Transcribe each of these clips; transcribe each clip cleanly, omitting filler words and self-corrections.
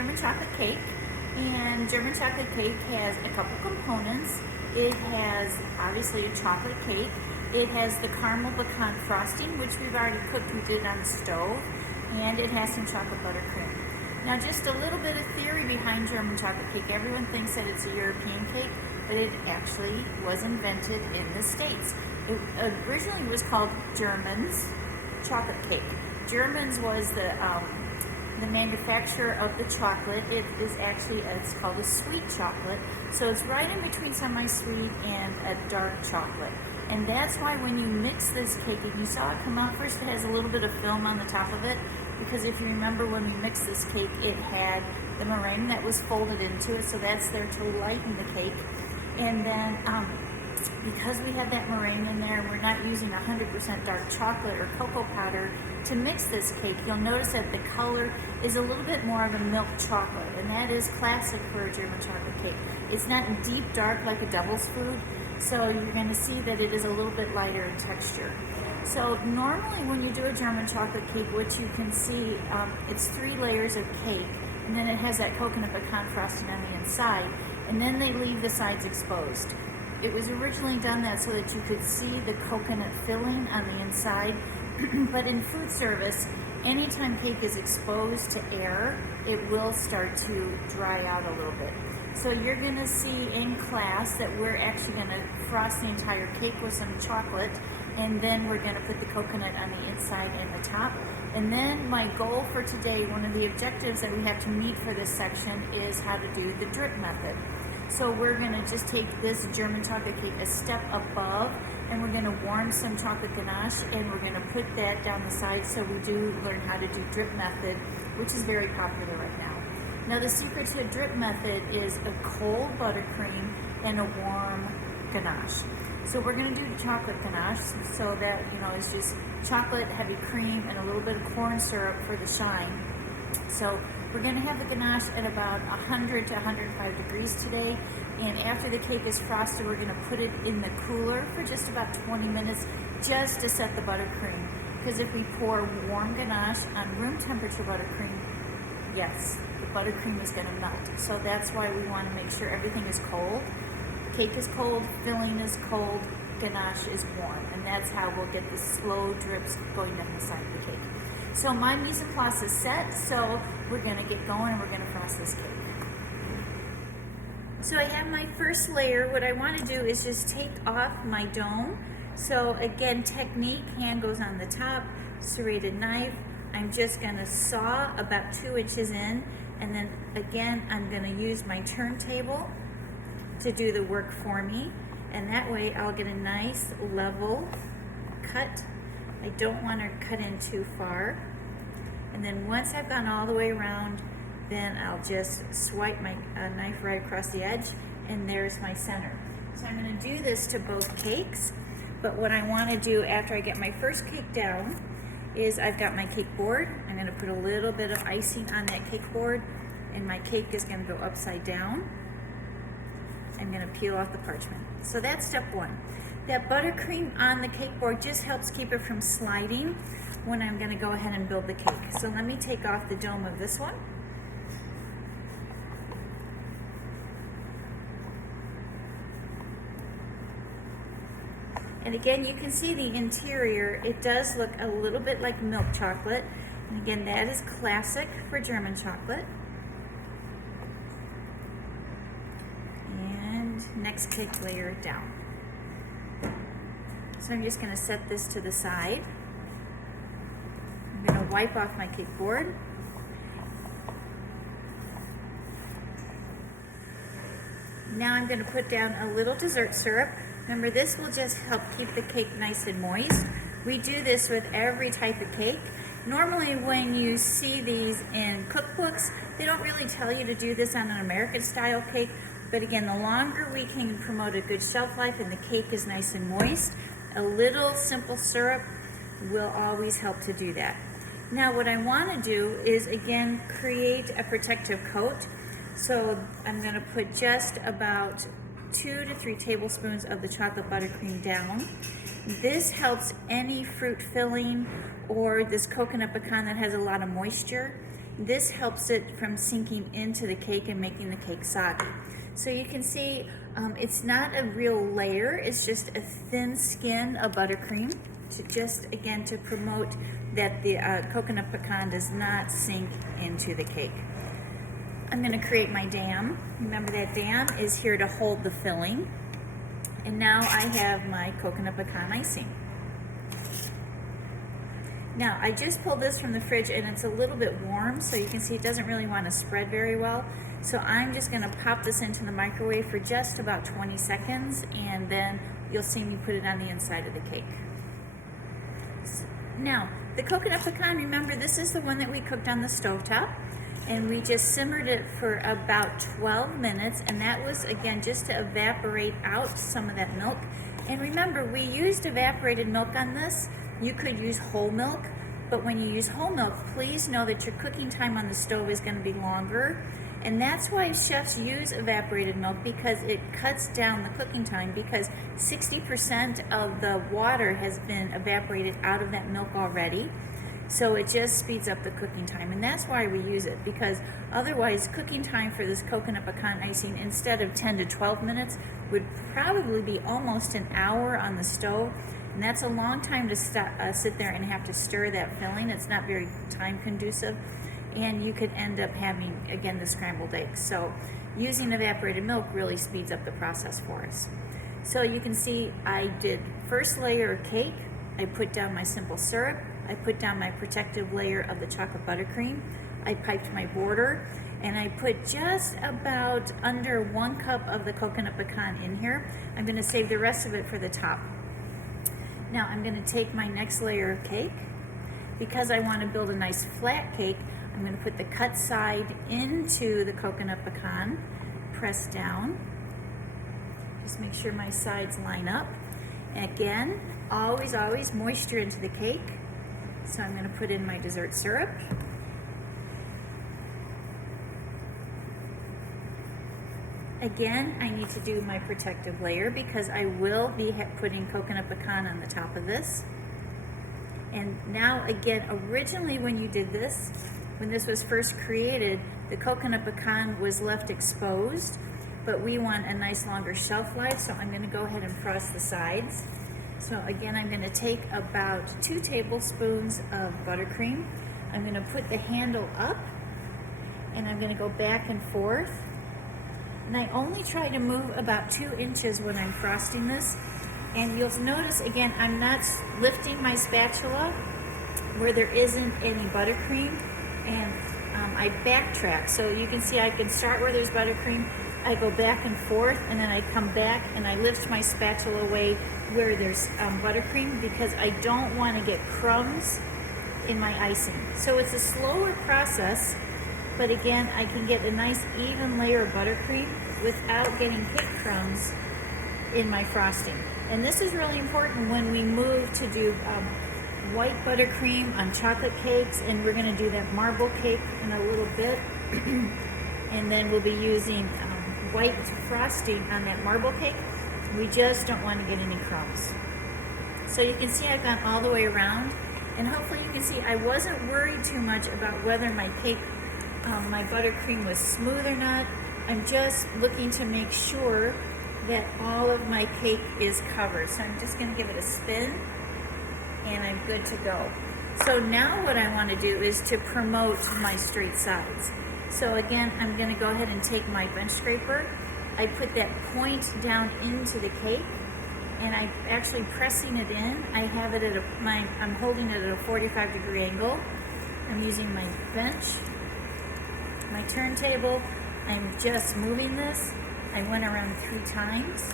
German chocolate cake, and German chocolate cake has a couple components. It has obviously a chocolate cake. It has the caramel pecan frosting, which we've already cooked. We did on the stove, and it has some chocolate buttercream. Now, just a little bit of theory behind German chocolate cake. Everyone thinks that it's a European cake, but it actually was invented in the States. It originally was called German's chocolate cake. German's was the manufacturer of the chocolate. It is actually, it's called a sweet chocolate. So it's right in between semi-sweet and a dark chocolate. And that's why when you mix this cake, and you saw it come out, first it has a little bit of film on the top of it, because if you remember when we mixed this cake, it had the meringue that was folded into it, so that's there to lighten the cake. And then because we have that meringue in there, we're not using 100% dark chocolate or cocoa powder to mix this cake. You'll notice that the color is a little bit more of a milk chocolate, and that is classic for a German chocolate cake. It's not deep dark like a devil's food, so you're going to see that it is a little bit lighter in texture. So normally when you do a German chocolate cake, what you can see, it's 3 layers of cake, and then it has that coconut pecan frosting on the inside, and then they leave the sides exposed. It was originally done that so that you could see the coconut filling on the inside, but in food service, anytime cake is exposed to air, it will start to dry out a little bit. So you're going to see in class that we're actually going to frost the entire cake with some chocolate, and then we're going to put the coconut on the inside and the top. And then my goal for today, one of the objectives that we have to meet for this section, is how to do the drip method. So we're going to just take this German chocolate cake a step above, and we're going to warm some chocolate ganache, and we're going to put that down the side, so we do learn how to do drip method, which is very popular right now. Now the secret to a drip method is a cold buttercream and a warm ganache. So we're going to do the chocolate ganache, so that, you know, it's just chocolate, heavy cream, and a little bit of corn syrup for the shine. So we're going to have the ganache at about 100 to 105 degrees today, and after the cake is frosted, we're going to put it in the cooler for just about 20 minutes just to set the buttercream. Because if we pour warm ganache on room temperature buttercream, yes, the buttercream is going to melt. So that's why we want to make sure everything is cold. Cake is cold, filling is cold, ganache is warm, and that's how we'll get the slow drips going down the side of the cake. So my mise en place is set, so we're going to get going and we're going to frost this cake. So I have my first layer. What I want to do is just take off my dome. So again, technique, hand goes on the top, serrated knife. I'm just going to saw about 2 inches in, and then again, I'm going to use my turntable to do the work for me, and that way I'll get a nice level cut. I don't want to cut in too far. And then once I've gone all the way around, then I'll just swipe my knife right across the edge, and there's my center. So I'm going to do this to both cakes, but what I want to do after I get my first cake down is I've got my cake board. I'm going to put a little bit of icing on that cake board, and my cake is going to go upside down. I'm going to peel off the parchment. So that's step 1. That buttercream on the cake board just helps keep it from sliding when I'm going to go ahead and build the cake. So let me take off the dome of this one. And again, you can see the interior. It does look a little bit like milk chocolate. And again, that is classic for German chocolate. And next cake layer down. So I'm just going to set this to the side. I'm going to wipe off my cake board. Now I'm going to put down a little dessert syrup. Remember, this will just help keep the cake nice and moist. We do this with every type of cake. Normally when you see these in cookbooks, they don't really tell you to do this on an American style cake. But again, the longer we can promote a good shelf life and the cake is nice and moist, a little simple syrup will always help to do that. Now what I want to do is again create a protective coat. So I'm going to put just about 2 to 3 tablespoons of the chocolate buttercream down. This helps any fruit filling or this coconut pecan that has a lot of moisture. this helps it from sinking into the cake and making the cake soggy. So you can see it's not a real layer, it's just a thin skin of buttercream to just, again, to promote that the coconut pecan does not sink into the cake. I'm going to create my dam. Remember, that dam is here to hold the filling. And now I have my coconut pecan icing. Now, I just pulled this from the fridge and it's a little bit warm, so you can see it doesn't really want to spread very well. So I'm just going to pop this into the microwave for just about 20 seconds, and then you'll see me put it on the inside of the cake. Now, the coconut pecan, remember, this is the one that we cooked on the stovetop, and we just simmered it for about 12 minutes, and that was, again, just to evaporate out some of that milk. And remember, we used evaporated milk on this. You could use whole milk, but when you use whole milk, please know that your cooking time on the stove is going to be longer. And that's why chefs use evaporated milk, because it cuts down the cooking time, because 60% of the water has been evaporated out of that milk already. So it just speeds up the cooking time, and that's why we use it, because otherwise cooking time for this coconut pecan icing, instead of 10 to 12 minutes, would probably be almost an hour on the stove. And that's a long time to sit there and have to stir that filling. It's not very time conducive. And you could end up having, again, the scrambled eggs. So using evaporated milk really speeds up the process for us. So you can see I did first layer of cake. I put down my simple syrup. I put down my protective layer of the chocolate buttercream. I piped my border. And I put just about under 1 cup of the coconut pecan in here. I'm going to save the rest of it for the top. Now I'm going to take my next layer of cake. Because I want to build a nice flat cake, I'm going to put the cut side into the coconut pecan, press down. Just make sure my sides line up. And again, always moisture into the cake. So I'm going to put in my dessert syrup. Again, I need to do my protective layer because I will be putting coconut pecan on the top of this. And now again, originally when you did this, when this was first created, the coconut pecan was left exposed, but we want a nice longer shelf life, so I'm going to go ahead and frost the sides. So again, I'm going to take about 2 tablespoons of buttercream. I'm going to put the handle up, and I'm going to go back and forth. And I only try to move about 2 inches when I'm frosting this. And you'll notice, again, I'm not lifting my spatula where there isn't any buttercream, and I backtrack. So you can see I can start where there's buttercream, I go back and forth, and then I come back and I lift my spatula away where there's buttercream, because I don't want to get crumbs in my icing. So it's a slower process, but again, I can get a nice even layer of buttercream without getting cake crumbs in my frosting. And this is really important when we move to do white buttercream on chocolate cakes, and we're going to do that marble cake in a little bit. And then we'll be using white frosting on that marble cake. We just don't want to get any crumbs. So you can see I've gone all the way around, and hopefully you can see I wasn't worried too much about whether my cake, my buttercream was smooth or not. I'm just looking to make sure that all of my cake is covered. So I'm just going to give it a spin, and I'm good to go. So now what I want to do is to promote my straight sides. So again, I'm going to go ahead and take my bench scraper. I put that point down into the cake, and I'm actually pressing it in. I have it at I'm holding it at a 45-degree angle. I'm using my bench, my turntable. I'm just moving this. I went around 3 times,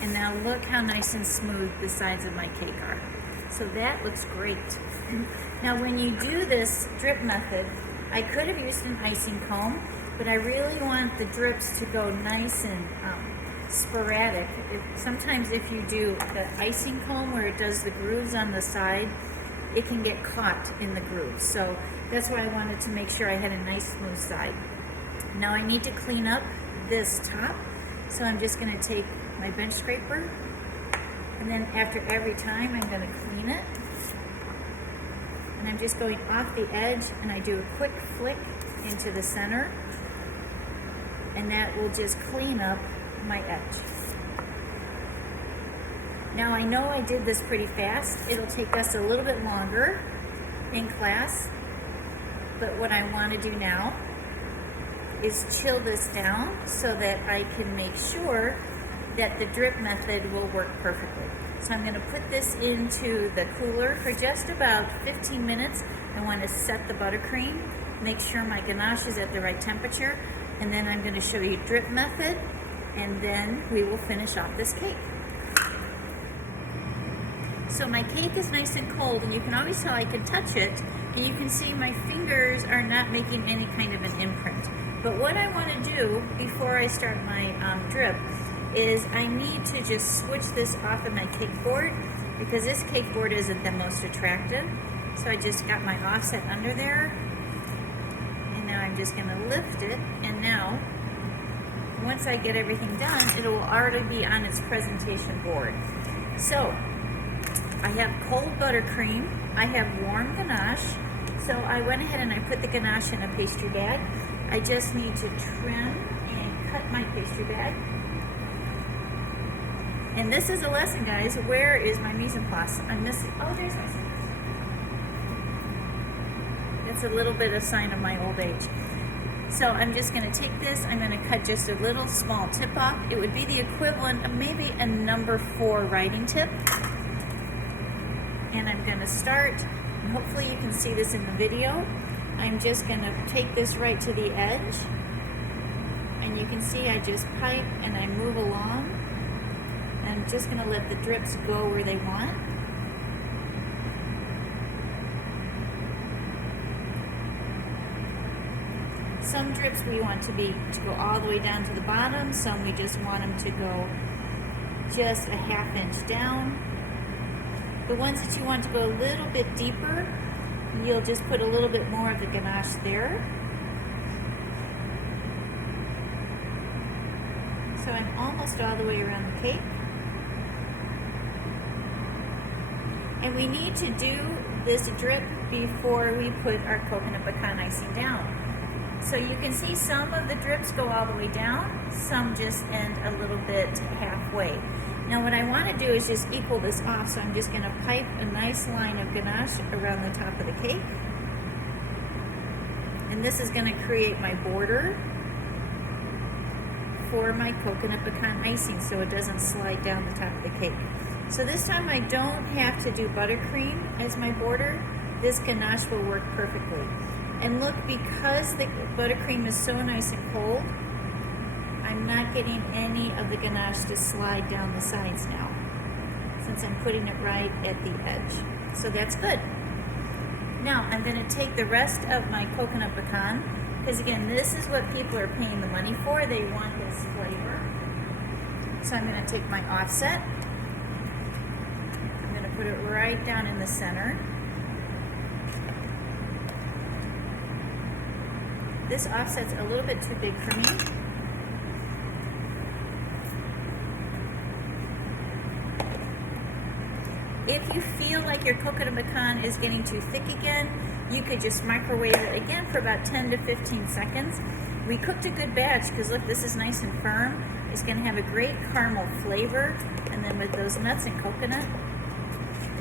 and now look how nice and smooth the sides of my cake are. So that looks great. Now when you do this drip method, I could have used an icing comb, but I really want the drips to go nice and sporadic. Sometimes if you do the icing comb where it does the grooves on the side, it can get caught in the grooves. So that's why I wanted to make sure I had a nice smooth side. Now I need to clean up this top, so I'm just going to take my bench scraper, and then after every time I'm going to clean it. And I'm just going off the edge, and I do a quick flick into the center, and that will just clean up my edge. Now I know I did this pretty fast. It'll take us a little bit longer in class, but what I want to do now is chill this down so that I can make sure that the drip method will work perfectly. So I'm going to put this into the cooler for just about 15 minutes. I want to set the buttercream, make sure my ganache is at the right temperature, and then I'm going to show you drip method, and then we will finish off this cake. So my cake is nice and cold, and you can always tell I can touch it, and you can see my fingers are not making any kind of an imprint. But what I want to do before I start my drip is I need to just switch this off of my cake board, because this cake board isn't the most attractive. So I just got my offset under there, and now I'm just going to lift it, and now once I get everything done, it will already be on its presentation board. So I have cold buttercream, I have warm ganache, so I went ahead and I put the ganache in a pastry bag. I just need to trim and cut my pastry bag. And this is a lesson, guys. Where is my mise en place? I'm missing. Oh, there's my. It's a little bit of sign of my old age. So I'm just going to take this. I'm going to cut just a little small tip off. It would be the equivalent of maybe a number 4 writing tip. And I'm going to start. And hopefully you can see this in the video. I'm just going to take this right to the edge. And you can see I just pipe and I move along. I'm just going to let the drips go where they want. Some drips we want to go all the way down to the bottom. Some we just want them to go just a ½ inch down. The ones that you want to go a little bit deeper, you'll just put a little bit more of the ganache there. So I'm almost all the way around the cake. And we need to do this drip before we put our coconut pecan icing down. So you can see some of the drips go all the way down, some just end a little bit halfway. Now what I want to do is just equal this off, so I'm just going to pipe a nice line of ganache around the top of the cake. And this is going to create my border for my coconut pecan icing so it doesn't slide down the top of the cake. So this time I don't have to do buttercream as my border. This ganache will work perfectly. And look, because the buttercream is so nice and cold, I'm not getting any of the ganache to slide down the sides now, since I'm putting it right at the edge. So that's good. Now I'm going to take the rest of my coconut pecan, because again, this is what people are paying the money for. They want this flavor. So I'm going to take my offset. I'm going to put it right down in the center. This offset's a little bit too big for me. If you feel like your coconut pecan is getting too thick again, you could just microwave it again for about 10 to 15 seconds. We cooked a good batch because look, this is nice and firm. It's going to have a great caramel flavor, and then with those nuts and coconut.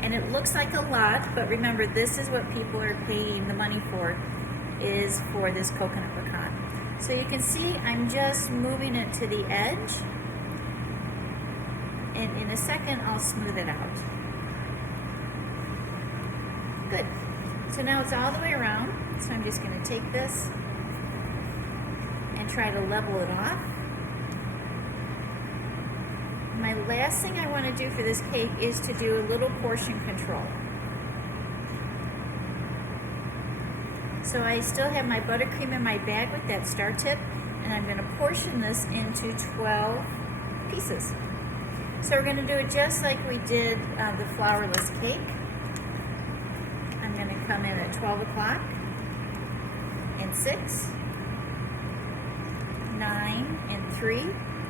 And it looks like a lot, but remember, this is what people are paying the money for, is for this coconut pecan. So you can see I'm just moving it to the edge, and in a second I'll smooth it out. Good. So now it's all the way around, so I'm just going to take this and try to level it off. My last thing I want to do for this cake is to do a little portion control. So I still have my buttercream in my bag with that star tip, and I'm going to portion this into 12 pieces. So we're going to do it just like we did the flourless cake. I'm going to come in at 12 o'clock, and 6, 9, and 3,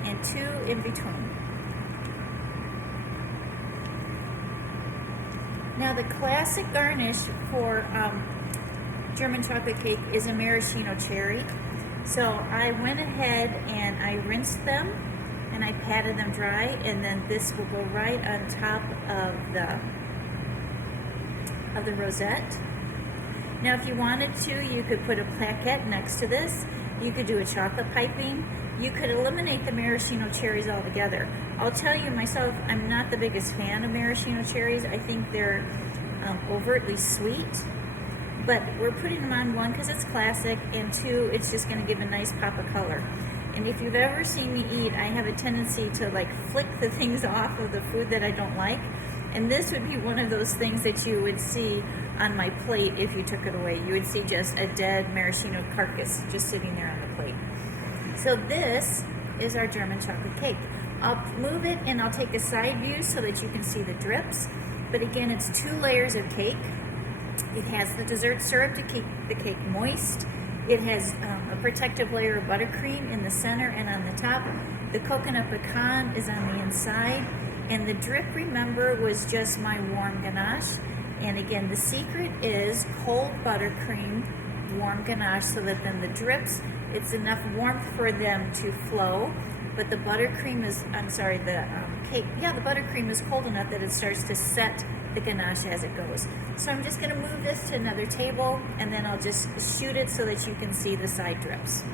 and 2 in between. Now the classic garnish for German chocolate cake is a maraschino cherry. So I went ahead and I rinsed them and I patted them dry, and then this will go right on top of the rosette. Now if you wanted to, you could put a plaquette next to this. You could do a chocolate piping. You could eliminate the maraschino cherries altogether. I'll tell you myself, I'm not the biggest fan of maraschino cherries. I think they're overtly sweet. But we're putting them on, one, because it's classic, and two, it's just going to give a nice pop of color. And if you've ever seen me eat, I have a tendency to like flick the things off of the food that I don't like. And this would be one of those things that you would see on my plate if you took it away. You would see just a dead maraschino carcass just sitting there on the plate. So this is our German chocolate cake. I'll move it and I'll take a side view so that you can see the drips. But again, it's 2 layers of cake. It has the dessert syrup to keep the cake moist. It has a protective layer of buttercream in the center and on the top. The coconut pecan is on the inside. And the drip, remember, was just my warm ganache. And again, the secret is cold buttercream, warm ganache, so that then the drips, it's enough warmth for them to flow. But the buttercream is, cake, the buttercream is cold enough that it starts to set the ganache as it goes. So I'm just going to move this to another table, and then I'll just shoot it so that you can see the side drips.